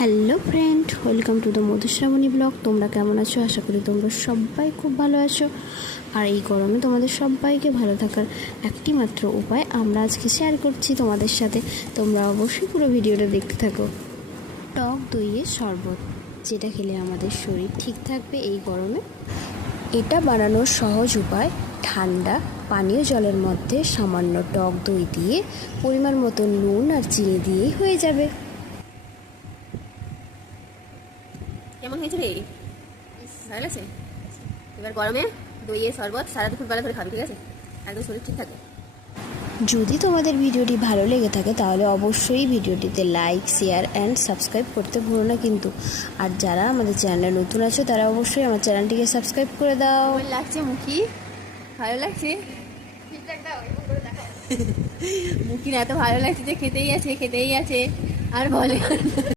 Hello friend, welcome to the Madhushrabani blog. তোমরা কেমন আছো? আশা করি তোমরা সবাই খুব ভালো আছো। আর এই গরমে তোমাদের সবাইকে ভালো থাকার একটি মাত্র উপায় আমরা আজকে শেয়ার করছি তোমাদের সাথে। তোমরা অবশ্যই পুরো ভিডিওটা দেখতে থাকো। টক দইয়ের শরবত, যেটা খেলে আমাদের শরীর ঠিক থাকবে এই গরমে। এটা বানানোর সহজ উপায়, ঠান্ডা পানীয় জলের মধ্যে সামান্য টক দই দিয়ে পরিমাণ মতো নুন আর চিনি দিয়েই হয়ে যাবে। কেমন হয়েছে রে? ভালো লাগছে? এবার গরমে দইয়ের শরবত সারা দুপুর বেলা ধরে খাবি, ঠিক আছে? একদম শরীর ঠিক থাকবে। যদি তোমাদের ভিডিওটি ভালো লেগে থাকে তাহলে অবশ্যই ভিডিওটিতে লাইক, শেয়ার অ্যান্ড সাবস্ক্রাইব করতে ভুলো না কিন্তু। আর যারা আমাদের চ্যানেলে নতুন আছো তারা অবশ্যই আমার চ্যানেলটিকে সাবস্ক্রাইব করে দাও। কেমন লাগছে মুখি? ভালো লাগছে? মুখির এত ভালো লাগছে যে খেতেই আছে আর বলে